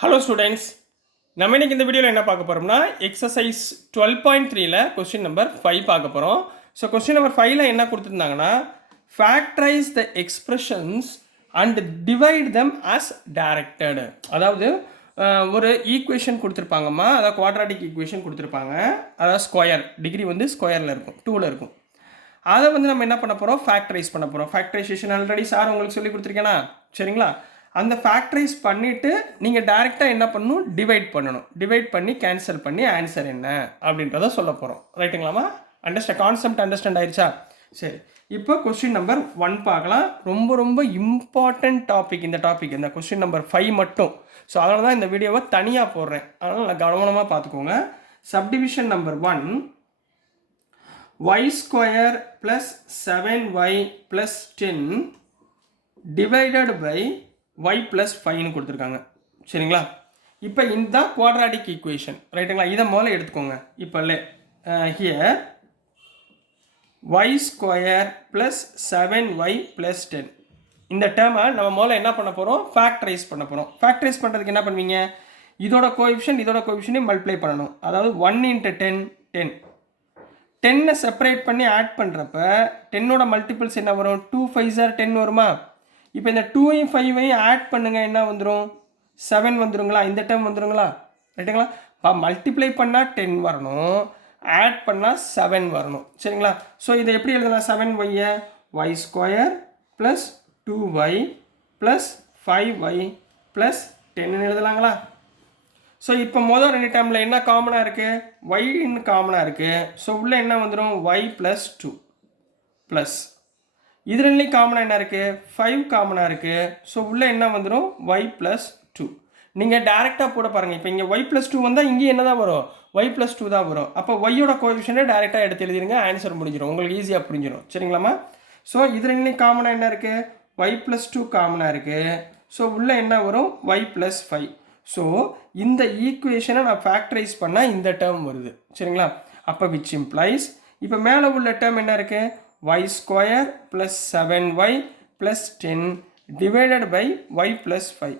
Hello students, நம்ம இன்னைக்கு இந்த வீடியோவில் என்ன பார்க்க போகிறோம்னா எக்ஸசைஸ் 12.3ல கொஸ்டின் நம்பர் 5 பார்க்க போகிறோம். ஸோ கொஸ்டின் நம்பர் 5ல என்ன கொடுத்துருந்தாங்கன்னா, factorise the expressions and divide them as directed. அதாவது ஒரு ஈக்குவேஷன் கொடுத்துருப்பாங்கம்மா, அதாவது குவாட்ராட்டிக் ஈக்குவேஷன் கொடுத்துருப்பாங்க. அதாவது ஸ்கொயர் டிகிரி வந்து ஸ்கொயரில் இருக்கும், 2ல் இருக்கும். அதை வந்து நம்ம என்ன பண்ண போகிறோம், ஃபேக்டரைஸ் பண்ண போகிறோம். ஃபேக்டரைசேஷன் ஆல்ரெடி சார் உங்களுக்கு சொல்லி கொடுத்துருக்கேனா, சரிங்களா? அந்த ஃபேக்டரைஸ் பண்ணிவிட்டு நீங்கள் டைரெக்டாக என்ன பண்ணணும், டிவைட் பண்ணணும். டிவைட் பண்ணி கேன்சல் பண்ணி ஆன்சர் என்ன அப்படின்றத சொல்ல போகிறோம். ரைட்டுங்களாமா? கான்செப்ட் அண்டர்ஸ்டாண்ட் ஆயிடுச்சா? சரி, இப்போ கொஸ்டின் நம்பர் 1 பார்க்கலாம். ரொம்ப ரொம்ப இம்பார்ட்டன்ட் டாபிக் இந்த டாபிக், இந்த கொஸ்டின் நம்பர் 5 மட்டும். ஸோ அதனால தான் இந்த வீடியோவை தனியாக போடுறேன். அதனால் நான் கவனமாக பார்த்துக்கோங்க. Subdivision number 1, y square plus 7y plus 10 divided by y plus 5 கொடுத்துருக்காங்க. சரிங்களா? இப்போ இந்த குவாட்ராட்டிக் ஈக்குவேஷன், ரைட்டுங்களா? இதை முதல்ல எடுத்துக்கோங்க. இப்போ here y square plus 7y plus 10, இந்த டேர்மை நம்ம முதல்ல என்ன பண்ண போகிறோம், ஃபேக்டரைஸ் பண்ண போகிறோம். ஃபேக்டரைஸ் பண்ணுறதுக்கு என்ன பண்ணுவீங்க, இதோட கோஎஃபிஷியன்ட் மல்டிப்ளை பண்ணணும். அதாவது 1 × 10 10. 10 செப்பரேட் பண்ணி ஆட் பண்ணுறப்ப 10ஓட மல்டிபிள்ஸ் என்ன வரும், 2 5s are 10 வருமா? இப்போ இந்த 2ஐயும் 5ஐயும் ஆட் பண்ணுங்க, என்ன வந்துடும், 7 வந்துடுங்களா? இந்த டேர்ம் வந்துடுங்களா? ரைட்டுங்களா? இப்போ மல்டிப்ளை பண்ணால் 10 வரணும், ஆட் பண்ணால் 7 வரணும். சரிங்களா? ஸோ இதை எப்படி எழுதலாம், 7y y square plus 2y plus 5y plus 10 எழுதலாங்களா? ஸோ இப்போ மொதல் 2 டேர்மில் என்ன காமனாக இருக்குது, ஒய்ன்னு காமனாக இருக்குது. ஸோ உள்ளே என்ன வந்துடும், y ப்ளஸ் 2 ப்ளஸ் இது ரெண்டுலேயும் காமனாக என்ன இருக்குது, 5 காமனாக இருக்குது. ஸோ உள்ளே என்ன வந்துடும், y ப்ளஸ் 2. நீங்கள் டேரெக்டாக போட பாருங்கள். இப்போ இங்கே y ப்ளஸ் 2 வந்தால் இங்கே என்ன தான் வரும், y ப்ளஸ் 2 தான் வரும். அப்போ ஒய்யோட கோஎஃபிஷியன்ட்டை டேரெக்டாக எடுத்து எழுதிருங்க, ஆன்சர் முடிஞ்சிடும், உங்களுக்கு ஈஸியாக புரிஞ்சிடும். சரிங்களாம்மா? ஸோ இது ரெண்டுலேயும் காமனாக என்ன இருக்குது, y ப்ளஸ் 2 காமனாக இருக்குது. ஸோ உள்ளே என்ன வரும், y ப்ளஸ் 5. ஸோ இந்த ஈக்குவேஷனை நான் ஃபேக்டரைஸ் பண்ணால் இந்த டேர்ம் வருது. சரிங்களா? அப்போ விச் இம்ப்ளைஸ், இப்போ மேலே உள்ள டேர்ம் என்ன இருக்குது, y square plus 7y plus 10 divided by y plus 5.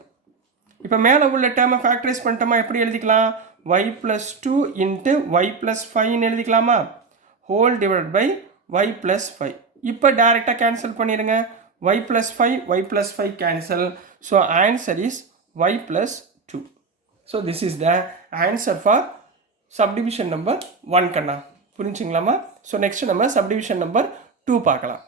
இப்போ மேலே உள்ள டேர்மை ஃபேக்டரைஸ் பண்ணிட்டோமா, எப்படி எழுதிக்கலாம், y plus 2 into y plus 5ன்னு எழுதிக்கலாமா, whole divide by y plus 5. இப்போ டேரெக்டாக கேன்சல் பண்ணிடுங்க, y plus 5 y plus 5 cancel. So answer is y plus 2. So this is the answer for subdivision number 1 கண்ணா. புரிஞ்சுங்களாமா? ஸோ நெக்ஸ்ட் நம்ம subdivision number 2 பார்க்கலாம்.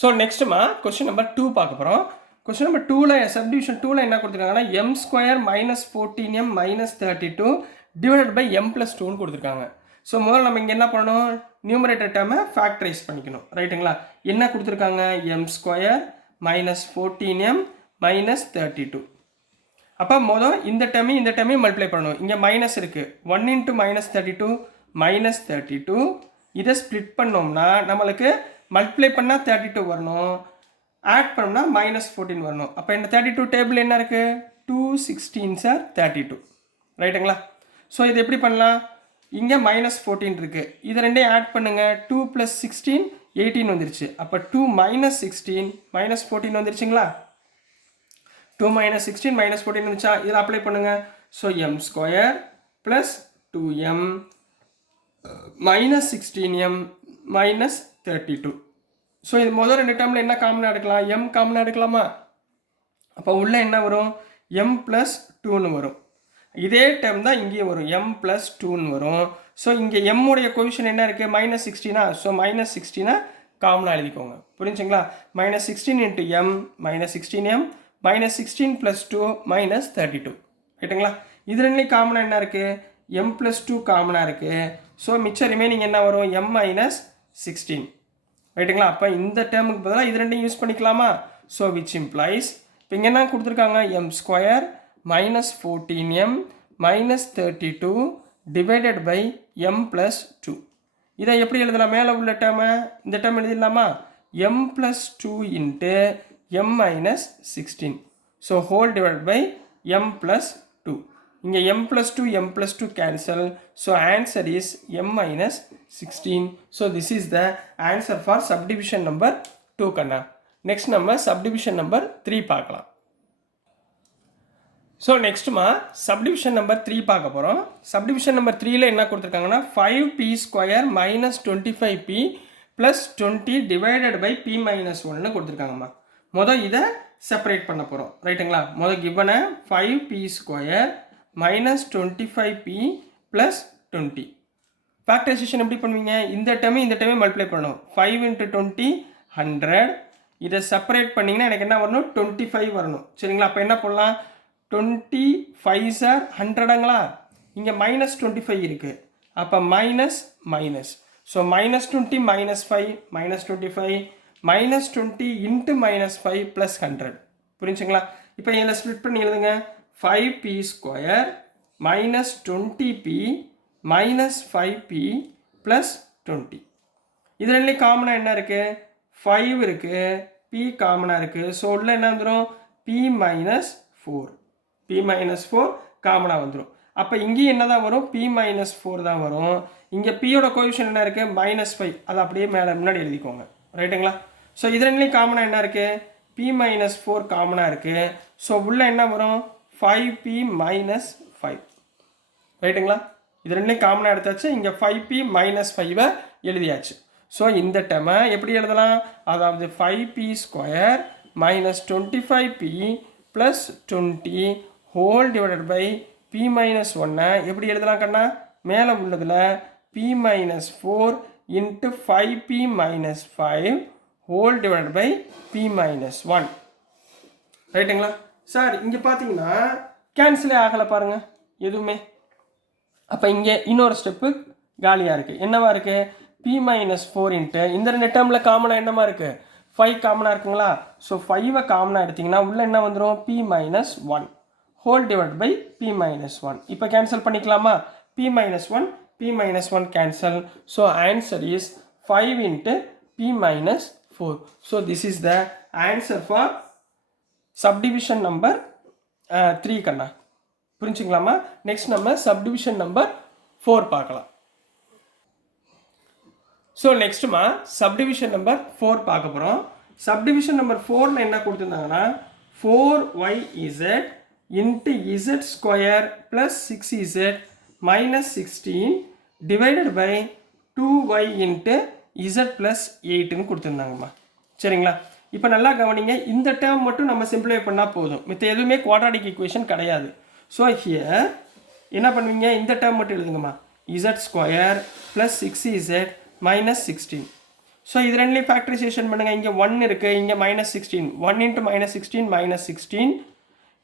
So நெக்ஸ்ட்டுமா question number 2 பார்க்க போகிறோம். Question number 2ல் சப்டிவிஷன் 2ல் என்ன கொடுத்துருக்காங்கன்னா, m square minus 14m minus 32 divided by m plus 2ன்னு கொடுத்துருக்காங்க. ஸோ முதல்ல நம்ம இங்கே என்ன பண்ணணும், நியூமரேட்டர் டேர்மை ஃபேக்டரைஸ் பண்ணிக்கணும். ரைட்டுங்களா? என்ன கொடுத்துருக்காங்க, m square minus 14m minus 32. அப்போ மொதல் இந்த டேர்மையும் மல்டிப்ளை பண்ணணும். இங்கே மைனஸ் இருக்குது, 1 × மைனஸ் 32 மைனஸ் 32. இதை ஸ்ப்ளிட் பண்ணோம்னா நம்மளுக்கு மல்டிப்ளை பண்ணால் 32 வரணும், ஆட் பண்ணோம்னா மைனஸ் 14 வரணும். அப்போ இந்த 32 டேபிள் என்ன இருக்குது, 2 16s are 32. ரைட்டுங்களா? ஸோ இது எப்படி பண்ணலாம், இங்கே மைனஸ் 14 இருக்குது, இது ரெண்டையும் ஆட் பண்ணுங்கள், 2 + 16 18 வந்துருச்சு. அப்போ 2 மைனஸ் 16 மைனஸ் 14 வந்துருச்சுங்களா? 2 மைனஸ் 16 மைனஸ் 14 வந்துச்சா? இதில் அப்ளை பண்ணுங்கள். So m square plus 2m minus 16m minus 32. So இது முதல் 2 டேர்மில் என்ன காமனாக எடுக்கலாம், m காமனாக எடுக்கலாமா? அப்போ உள்ளே என்ன வரும், m ப்ளஸ் 2ன்னு வரும். இதே டேர்ம் தான் இங்கேயும் வரும், m ப்ளஸ் 2ன்னு வரும். ஸோ இங்கே m உடைய கோஎஃபிஷியன்ட் என்ன இருக்குது, மைனஸ் 16. ஸோ மைனஸ் 16 காமனாக எழுதிக்கோங்க. புரிஞ்சுங்களா? Minus 16 into m minus 16m minus 16 plus 2 minus 32. ரைட்டுங்களா? இது ரெண்டுலேயும் காமனாக என்ன இருக்குது, m ப்ளஸ் 2 காமனாக இருக்குது. ஸோ மிச்சம் ரிமைனிங் என்ன வரும், m மைனஸ் 16. ரைட்டுங்களா? அப்போ இந்த டேர்முக்கு பதிலாக இது ரெண்டையும் யூஸ் பண்ணிக்கலாமா? ஸோ விச் இம்ப்ளைஸ், இப்போ இங்கே என்ன கொடுத்துருக்காங்க, m square minus 14m minus 32 divided by m plus 2. இதை எப்படி எழுதலாம், மேலே உள்ள டேர்மை இந்த டேர்ம் எழுதிடலாமா, m plus 2 into m minus 16. So whole divided by m plus 2. இங்கே m plus 2 m plus 2 cancel. So answer is m minus 16. So this is the answer for subdivision number 2 Kanna. Next நம்ம subdivision number 3 பார்க்கலாம். So நெக்ஸ்ட்டுமா subdivision number 3 பார்க்க போகிறோம். Subdivision number 3ல என்ன கொடுத்துருக்காங்கன்னா 5p² minus 25p plus 20 divided by p minus 1ன்னு கொடுத்துருக்காங்கம்மா. மொதல் இதை செப்பரேட் பண்ண போகிறோம் ரைட்டுங்களா. மொதல் கிவனை 5p² minus 25p plus 20. Factorisation எப்படி பண்ணுவீங்க? இந்த டைமே மல்டிப்ளை பண்ணணும். 5 × 20 100. இதை செப்பரேட் பண்ணிங்கன்னா எனக்கு என்ன வரணும்? 25 வரணும் சரிங்களா. அப்போ என்ன பண்ணலாம்? 25 ஆர் 100ங்களா. இங்கே மைனஸ் 25 இருக்குது. அப்போ minus minus. So minus 20 minus 5 minus 25 minus 20 into minus 5 plus 100 புரிஞ்சுங்களா. இப்போ இதில் ஸ்ப்ளிட் பண்ணி எழுதுங்க. 5p² minus 20p minus 5p plus 20. இது ரெண்டுலேயும் காமனாக என்ன இருக்குது? 5 இருக்குது, p காமனாக இருக்குது. ஸோ உள்ள என்ன வந்துடும்? p minus 4. p மைனஸ் 4 காமனாக வந்துடும். அப்போ இங்கேயும் என்ன தான் வரும்? p மைனஸ் 4 தான் வரும். இங்கே பியோட கோஎஃபிஷியன்ட் என்ன இருக்குது? -5. அதை அப்படியே மேலே முன்னாடி எழுதிக்கோங்க ரைட்டுங்களா. ஸோ இது ரெண்டுலேயும் காமனாக என்ன இருக்குது? p மைனஸ் 4 காமனாக இருக்குது. ஸோ உள்ள என்ன வரும்? 5p மைனஸ் 5 ரைட்டுங்களா. இது ரெண்டுலேயும் காமனாக எடுத்தாச்சு. இங்கே 5p மைனஸ் 5 எழுதியாச்சு. ஸோ இந்த டேமை எப்படி எழுதலாம்? அதாவது 5p² minus 25p plus 20 whole divided by p minus 1 எப்படி எழுதலாம் கண்ணா? மேலே உள்ளதில் p minus 4 into 5p minus 5 whole divided by p minus 1 ரைட்டுங்களா. சார் இங்கே பார்த்தீங்கன்னா கேன்சலே ஆகலை பாருங்கள் எதுவுமே. அப்போ இங்கே இன்னொரு ஸ்டெப்பு காலியாக இருக்குது. என்னவா இருக்குது? p மைனஸ் 4 இன்ட்டு இந்த ரெண்டு டேர்மில் காமனாக என்னமா இருக்குது? 5 காமனாக இருக்குங்களா. ஸோ 5 காமனாக எடுத்திங்கன்னா உள்ளே என்ன வந்துடும்? p minus 1 whole divide by p minus 1. இப்போ கேன்சல் பண்ணிக்கலாமா? p minus 1 p minus 1 cancel. So answer is 5 into p minus 4. So this is the answer for subdivision number 3 கண்ணா. புரிஞ்சுங்களாமா. நெக்ஸ்ட் நம்ம சப்டிவிஷன் நம்பர் 4 பார்க்கலாம். ஸோ நெக்ஸ்ட்டுமா சப்டிவிஷன் நம்பர் 4 பார்க்க போகிறோம். Subdivision number 4ல என்ன கொடுத்துருந்தாங்கன்னா 4yz into z² plus 6z minus 16 divided by 2y into z plus 8ன்னு கொடுத்துருந்தாங்கம்மா சரிங்களா. இப்போ நல்லா கவனிங்க. இந்த டேர்ம் மட்டும் நம்ம சிம்பிளிஃபை பண்ணால் போதும். மித்த எதுவுமே குவாட்ராட்டிக் ஈக்குவேஷன் கிடையாது. ஸோ ஹியர் என்ன பண்ணுவீங்க? இந்த டேர்ம் மட்டும் எழுதுங்கம்மா. z² plus 6z minus 16. So இது ரெண்டுலேயும் ஃபேக்டரைசேஷன் பண்ணுங்கள். இங்கே 1 இருக்குது, இங்கே மைனஸ் 16. 1 into minus 16 minus 16.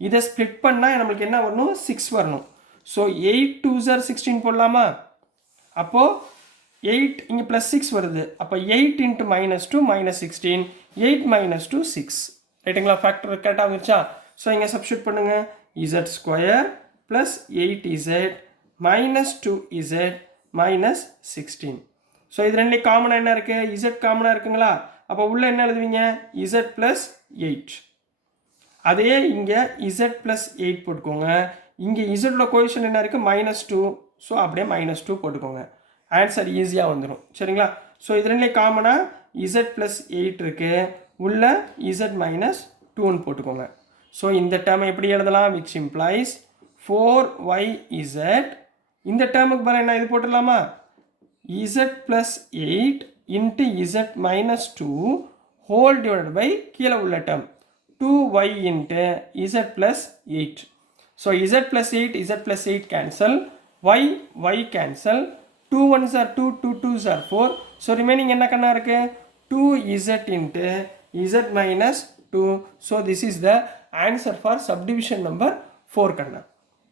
இதை ஸ்ப்ளிட் பண்ணால் நம்மளுக்கு என்ன வரணும்? 6 வரணும். ஸோ 8 2s are 16 போடலாமா? அப்போது 8 இங்கே ப்ளஸ் 6 வருது. அப்போ 8 இன்ட்டு மைனஸ் 2 மைனஸ் 16 8 மைனஸ் 2 6 ரைட்டுங்களா. ஃபேக்டர் கரெக்டாக வந்துருச்சா. ஸோ இங்கே சப்ஸ்டியூட் பண்ணுங்கள். z² plus 8z minus 2z minus 16. So இது ரெண்டு காமனாக என்ன இருக்குது? z காமனாக இருக்குங்களா. அப்போ உள்ளே என்ன எழுதுவீங்க? z plus 8. அதே இங்கே z ப்ளஸ் 8 போட்டுக்கோங்க. இங்கே z கோஎஃபிஷியன்ட் என்ன இருக்குது? -2. ஸோ அப்படியே -2 போட்டுக்கோங்க. ஆன்சர் ஈஸியாக வந்துடும் சரிங்களா. ஸோ இது ரெண்டு காமனாக z ப்ளஸ் 8 இருக்குது. உள்ள z மைனஸ் 2ன்னு போட்டுக்கோங்க. ஸோ இந்த டேர்மை எப்படி எழுதலாம்? Which implies 4yz. இந்த டேர்முக்கு பதிலாக என்ன இது போட்டுடலாமா? z plus 8 into z minus 2 whole divided by கீழே உள்ள term 2y into z plus 8. So z plus 8, z plus 8 cancel, y cancel, 2 1s are 2, 2 2s are 4. So remaining என்ன கண்ணா இருக்கு? 2z into z minus 2. So this is the answer for subdivision number 4 கண்ணா.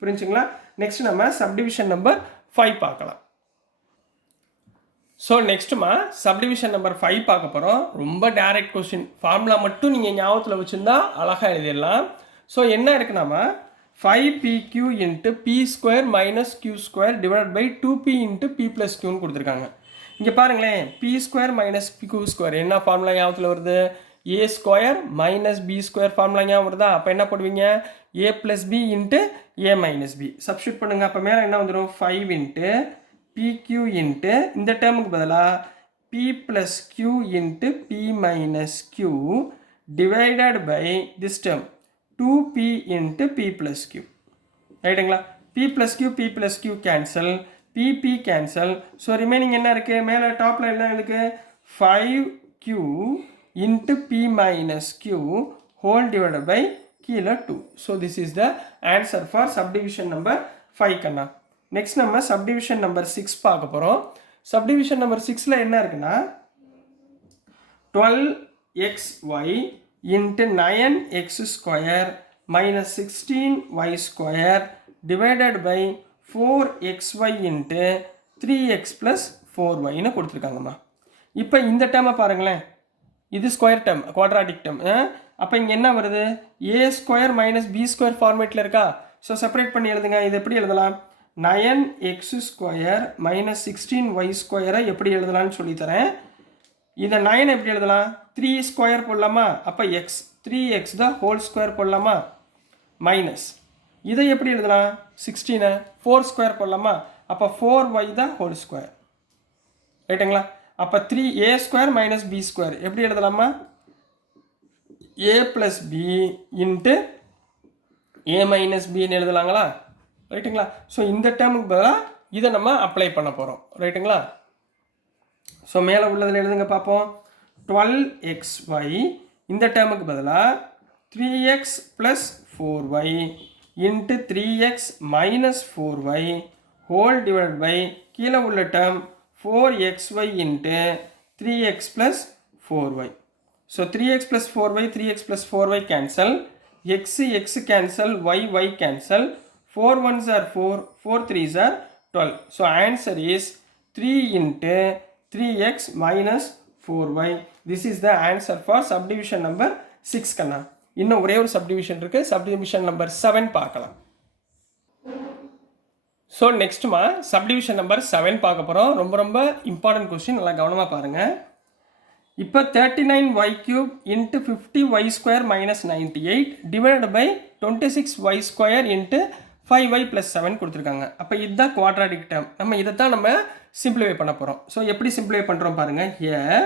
புரிஞ்சுங்களா? Next நம்ம subdivision number 5 பார்க்கலாம். So நெக்ஸ்ட்டுமா subdivision number 5 பார்க்க போகிறோம். ரொம்ப direct question. Formula மட்டும் நீங்கள் ஞாபகத்தில் வச்சுருந்தா அழகாக எழுதிடலாம். ஸோ என்ன இருக்குன்னாமா 5pq into p² minus q² divide by 2p into p plus க்யூன்னு கொடுத்துருக்காங்க. இங்கே பாருங்களேன், p² மைனஸ் q² என்ன ஃபார்முலா ஞாபகத்தில் வருது? a² மைனஸ் b² ஃபார்முலா ஞாபகம் வருதா? அப்போ என்ன போடுவீங்க? a plus b into a minus b substitute பண்ணுங்கள். அப்போ மேலே என்ன வந்துடும்? 5 இன்ட்டு pq இன்ட்டு இந்த டேர்முக்கு பதிலாக p plus q into p minus q divided by this term 2p into p plus q. ரைட்டுங்களா? p plus q cancel, p cancel. So remaining என்ன இருக்குது? மேலே டாப்பில் என்ன இருக்குது? 5q into p minus q whole divided by கீழே 2. So this is the answer for subdivision number 5 கண்ணா. Next நம்ம சப்டிவிஷன் நம்பர் 6 பார்க்க போகிறோம். சப்டிவிஷன் நம்பர் 6ல் என்ன இருக்குன்னா 12xy into 9x square minus 16y square divided by 4xy into 3x plus 4y ன்னு கொடுத்துருக்காங்கம்மா. இப்போ இந்த டேர்மை பாருங்களேன், இது ஸ்கொயர் டேர்ம், குவாட்ராட்டிக் டேர்ம். அப்போ இங்கே என்ன வருது? a square minus B square ஃபார்மேட்டில் இருக்கா? ஸோ செப்பரேட் பண்ணி எழுதுங்க. இது எப்படி எழுதலாம்? 9x ஸ்கொயர் மைனஸ் 16y ஸ்கொயரை எப்படி எழுதலாம்னு சொல்லித்தரேன். இதை 9 எப்படி எழுதலாம்? 3 ஸ்கொயர் போடலாமா? அப்போ எக்ஸ் 3x தான் ஹோல் ஸ்கொயர் போடலாமா? மைனஸ் இதை எப்படி எழுதலாம்? 16 4 ஸ்கொயர் போடலாமா? அப்போ 4y தான் ஹோல் ஸ்கொயர். ரைட்டுங்களா? அப்போ 3a square minus B square எப்படி எழுதலாமா? a plus b into a minus பின்னு எழுதலாங்களா? ரைட்டுங்களா? ஸோ இந்த டேர்முக்கு பதிலாக இதை நம்ம அப்ளை பண்ண போகிறோம். ரைட்டுங்களா? ஸோ மேலே உள்ளதில் எழுதுங்க பார்ப்போம். 12xy இந்த டேர்முக்கு பதிலாக 3x plus 4y into 3x minus 4y whole divide by கீழே உள்ள term 4xy into 3x plus 4y. So 3x plus 4y 3x plus 4y cancel, x cancel, y cancel, 4 1s are 4, 4 3s are 12. So answer is 3 into 3x minus 4y. This is the answer for subdivision number 6 கண்ணா. இன்னும் ஒரே ஒரு subdivision இருக்குது, subdivision number 7 பார்க்கலாம். So நெக்ஸ்ட்டுமா subdivision number 7 பார்க்க போகிறோம். ரொம்ப ரொம்ப important question, நல்லா கவனமாக பாருங்கள். இப்போ 39y cube into 50y square minus 98 divided by 26y square into 5y plus 7 கொடுத்துருக்காங்க. அப்போ இதுதான் குவாட்ராட்டிக் டேர்ம். நம்ம இதை தான் நம்ம சிம்பிளிஃபை பண்ண போகிறோம். ஸோ எப்படி சிம்பிளிஃபை பண்ணுறோம் பாருங்கள். Here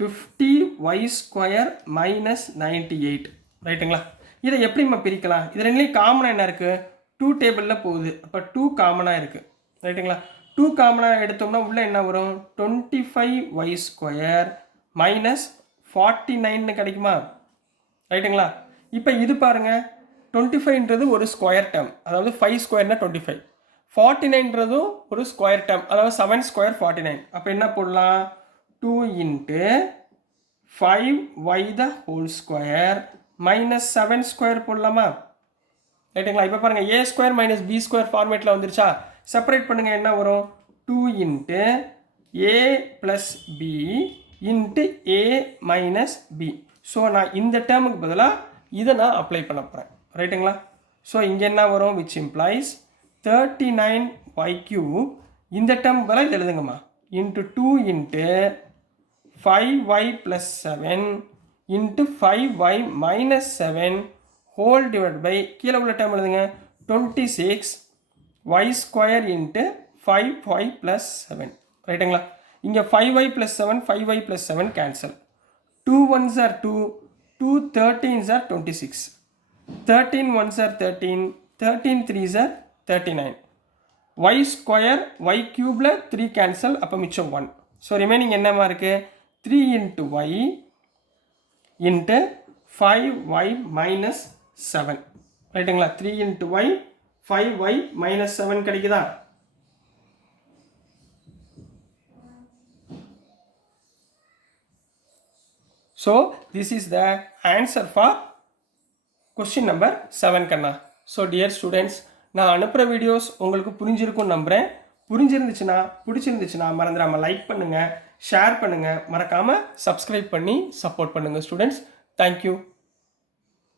50y square minus 98. ரைட்டுங்களா? இதை எப்படி நம்ம பிரிக்கலாம்? இது ரெண்டுலேயும் காமனாக என்ன இருக்குது? 2 டேபிளில் போகுது. அப்போ 2 காமனாக இருக்குது. ரைட்டுங்களா? 2 காமனாக எடுத்தோம்னா உள்ளே என்ன வரும்? 25y square minus 49 கிடைக்குமா? ரைட்டுங்களா? இப்போ இது பாருங்கள், 25ன்றது ஒரு ஸ்கொயர் டேர்ம், அதாவது 5 ஸ்கொயர்னா 25. 49ன்றதும் ஒரு ஸ்கொயர் டேர்ம், அதாவது 7 ஸ்கொயர் 49. அப்போ என்ன போடலாம்? 2 into 5y the whole square minus 7 square போடலாமா? ரைட்டுங்களா? இப்போ பாருங்கள், a square minus B square ஃபார்மேட்டில் வந்துருச்சா? செப்பரேட் பண்ணுங்கள். என்ன வரும்? 2 into a plus b into a minus b. So நான் இந்த டேர்முக்கு பதிலாக இதை நான் அப்ளை பண்ண போகிறேன். ரைட்டுங்களா? ஸோ இங்கே என்ன வரும்? which implies 39y cube இந்த டேர்முக்கு பதிலாக இது எழுதுங்கம்மா. into 2 into 5y plus 7 into 5y minus 7 whole divided by கீழே உள்ள டேர்ம் எழுதுங்க. 26y square into 5y plus 7. ரைட்டுங்களா? இங்கே 5y plus 7 5y plus 7 cancel. 2 1s are 2, 2 13s are 26, 13 1s are 13, 13 3s are 39. y square y cube 3 cancel, அப்போ மிச்சம் 1. So remaining என்னமா இருக்குது? 3 into y into 5y minus 7. ரைட்டுங்களா? 3 into y 5y minus 7 கிடைக்குதா? So this is the answer for question number 7 கண்ணா. So dear students, நான் அனுப்புகிற videos உங்களுக்கு புரிஞ்சிருக்கும்னு நம்புகிறேன். பிடிச்சிருந்துச்சுன்னா மறந்துடாமல் லைக் பண்ணுங்கள், ஷேர் பண்ணுங்கள், மறக்காமல் சப்ஸ்கிரைப் பண்ணி சப்போர்ட் பண்ணுங்கள் ஸ்டூடெண்ட்ஸ். தேங்க்யூ.